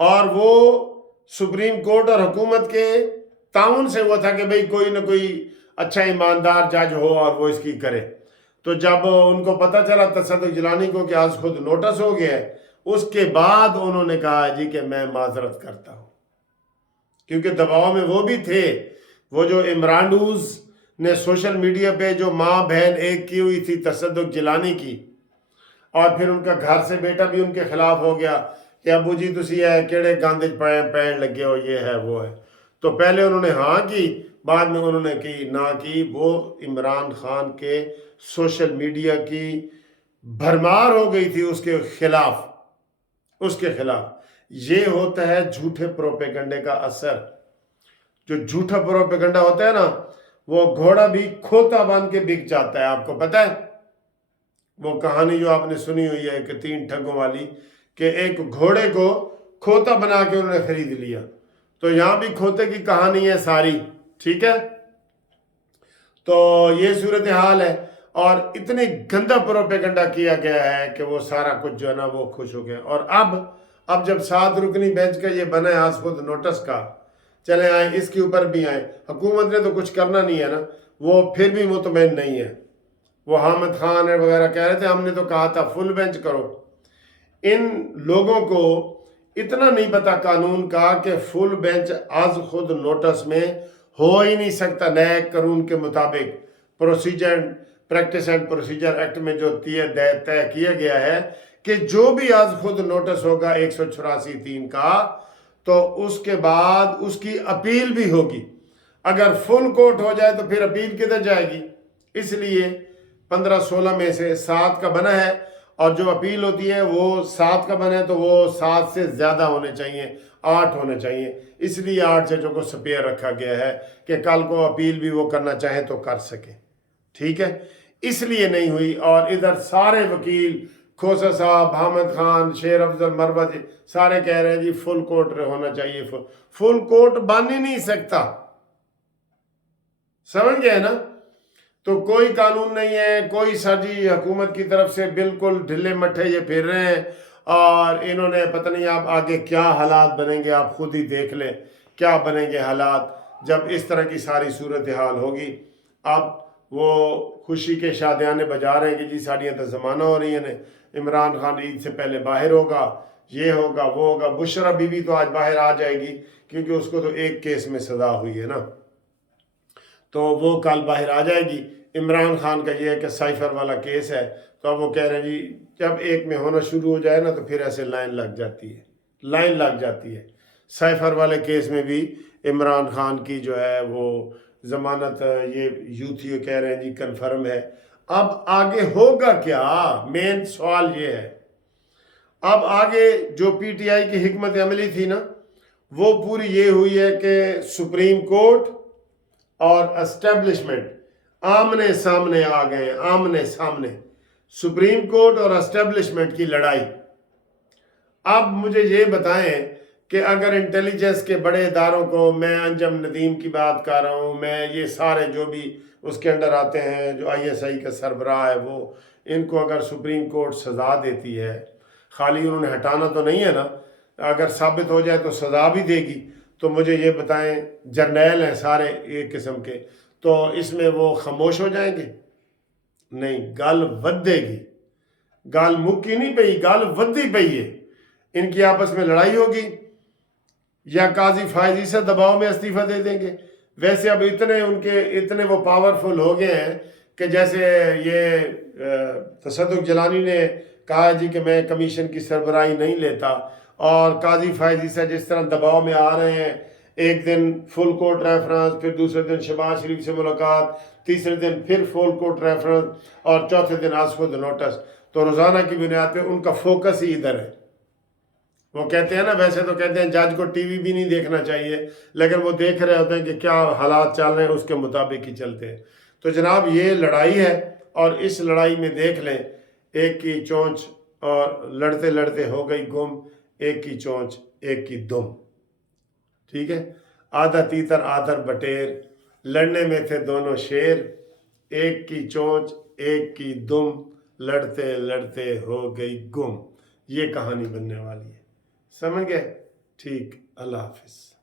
اور وہ supreme court اور حکومت کے تعاون سے ہوا تھا کہ بھئی کوئی نہ کوئی اچھا ایماندار جج ہو اور وہ اس کی کرے. تو جب ان کو پتہ چلا تصدق جیلانی کو کہ آج خود نوٹس ہو گیا ہے، اس کے بعد انہوں نے کہا جی کہ میں معذرت کرتا ہوں، کیونکہ دباؤ میں وہ بھی تھے. وہ جو عمرانڈوز نے سوشل میڈیا پہ جو ماں بہن ایک کی ہوئی تھی تصدق جیلانی کی، اور پھر ان کا گھر سے بیٹا بھی ان کے خلاف ہو گیا کہ ابو جی تسی ہے کیڑے گاندے پین لگے ہو، یہ ہے وہ ہے. تو پہلے انہوں نے ہاں کی، بعد میں انہوں نے کی نہ کی. وہ عمران خان کے سوشل میڈیا کی بھرمار ہو گئی تھی اس کے خلاف. یہ ہوتا ہے جھوٹے پروپیگنڈے کا اثر. جو جھوٹا پروپیگنڈا ہوتا ہے نا، وہ گھوڑا بھی کھوتا باندھ کے بک جاتا ہے. آپ کو پتہ ہے وہ کہانی جو آپ نے سنی ہوئی ہے کہ 3 ٹھگوں والی، کہ ایک گھوڑے کو کھوتا بنا کے انہوں نے خرید لیا. تو یہاں بھی کھوتے کی کہانی ہے ساری، ٹھیک ہے. تو یہ صورتحال ہے، اور اتنی گندا پروپیگنڈا کیا گیا ہے کہ وہ سارا کچھ جو ہے نا وہ خوش ہو گیا. اور اب جب 7 رکنی بینچ کا یہ بنا ہے آج خود نوٹس کا، چلے آئیں اس کے اوپر بھی آئیں. حکومت نے تو کچھ کرنا نہیں ہے نا، وہ پھر بھی مطمئن نہیں ہے. وہ حامد خان وغیرہ کہہ رہے تھے ہم نے تو کہا تھا فل بینچ کرو. ان لوگوں کو اتنا نہیں پتا قانون کا کہ فل بینچ آج خود نوٹس میں ہو ہی نہیں سکتا. نئے قانون کے مطابق پریکٹس اینڈ پروسیجر ایکٹ میں جو طے کیا گیا ہے کہ جو بھی آج خود نوٹس ہوگا 184(3) کا، تو اس کے بعد اس کی اپیل بھی ہوگی. اگر فل کورٹ ہو جائے تو پھر اپیل کدھر جائے گی؟ اس لیے 15-16 میں سے 7 کا بنا ہے، اور جو اپیل ہوتی ہے وہ 7 کا بنا ہے، تو وہ 7 سے زیادہ ہونے چاہیے، 8 ہونے چاہیے. اس لیے 8 ججوں کو سپیئر رکھا گیا ہے کہ کل کو اپیل بھی وہ کرنا چاہیں تو کر سکیں. ٹھیک ہے، اس لیے نہیں ہوئی. اور ادھر سارے وکیل کھوسا صاحب، حامد خان، شیر افضل مروت، سارے کہہ رہے ہیں جی فل کورٹ ہونا چاہیے. فل کورٹ بن ہی نہیں سکتا. سمجھ گئے نا؟ تو کوئی قانون نہیں ہے، کوئی سرجی حکومت کی طرف سے بالکل ڈھلے مٹھے یہ پھر رہے ہیں. اور انہوں نے پتہ نہیں آپ آگے کیا حالات بنیں گے، آپ خود ہی دیکھ لیں کیا بنیں گے حالات جب اس طرح کی ساری صورتحال ہوگی. اب وہ خوشی کے شادیانے بجا رہے ہیں کہ جی ساڑیاں تو زمانہ ہو رہی ہیں، عمران خان عید سے پہلے باہر ہوگا، یہ ہوگا وہ ہوگا. بشرا بی بی تو آج باہر آ جائے گی کیونکہ اس کو تو ایک کیس میں سزا ہوئی ہے نا، تو وہ کل باہر آ جائے گی. عمران خان کا یہ ہے کہ سائفر والا کیس ہے، تو اب وہ کہہ رہے ہیں جی جب ایک میں ہونا شروع ہو جائے نا تو پھر ایسے لائن لگ جاتی ہے. سائفر والے کیس میں بھی عمران خان کی جو ہے وہ ضمانت یہ یوتھی کہہ رہے ہیں جی کنفرم ہے. اب آگے ہوگا کیا؟ مین سوال یہ ہے. اب آگے جو پی ٹی آئی کی حکمت عملی تھی نا، وہ پوری یہ ہوئی ہے کہ سپریم کورٹ اور اسٹیبلشمنٹ آمنے سامنے آ گئے، آمنے سامنے سپریم کورٹ اور اسٹیبلشمنٹ کی لڑائی. اب مجھے یہ بتائیں کہ اگر انٹیلیجنس کے بڑے اداروں کو، میں انجم ندیم کی بات کر رہا ہوں، میں یہ سارے جو بھی اس کے اندر آتے ہیں، جو ISI کا سربراہ ہے، وہ ان کو اگر سپریم کورٹ سزا دیتی ہے، خالی انہوں نے ہٹانا تو نہیں ہے نا، اگر ثابت ہو جائے تو سزا بھی دے گی. تو مجھے یہ بتائیں، جرنیل ہیں سارے ایک قسم کے، تو اس میں وہ خاموش ہو جائیں گے؟ نہیں، گل ودے گی. گل مکی نہیں پئی، گل ودی پئی ہے. ان کی آپس میں لڑائی ہوگی، یا قاضی فائز سے دباؤ میں استعفیٰ دے دیں گے. ویسے اب اتنے وہ پاورفل ہو گئے ہیں کہ جیسے یہ تصدق جیلانی نے کہا جی کہ میں کمیشن کی سربراہی نہیں لیتا، اور قاضی فائز سے جس طرح دباؤ میں آ رہے ہیں، ایک دن فل کورٹ ریفرنس، پھر دوسرے دن شہباز شریف سے ملاقات، تیسرے دن پھر فل کورٹ ریفرنس، اور چوتھے دن آج خود نوٹس. تو روزانہ کی بنیاد پہ ان کا فوکس ہی ادھر ہے. وہ کہتے ہیں نا، ویسے تو کہتے ہیں جج کو ٹی وی بھی نہیں دیکھنا چاہیے، لیکن وہ دیکھ رہے ہوتے ہیں کہ کیا حالات چل رہے ہیں، اس کے مطابق ہی چلتے ہیں. تو جناب یہ لڑائی ہے، اور اس لڑائی میں دیکھ لیں ایک کی چونچ اور لڑتے لڑتے ہو گئی گم، ایک کی چونچ ایک کی دم. ٹھیک ہے، آدھا تیتر آدھر بٹیر، لڑنے میں تھے دونوں شیر، ایک کی چونچ ایک کی دم، لڑتے لڑتے ہو گئی گم. یہ کہانی بننے والی ہے. سمجھ گئے؟ ٹھیک، اللہ حافظ.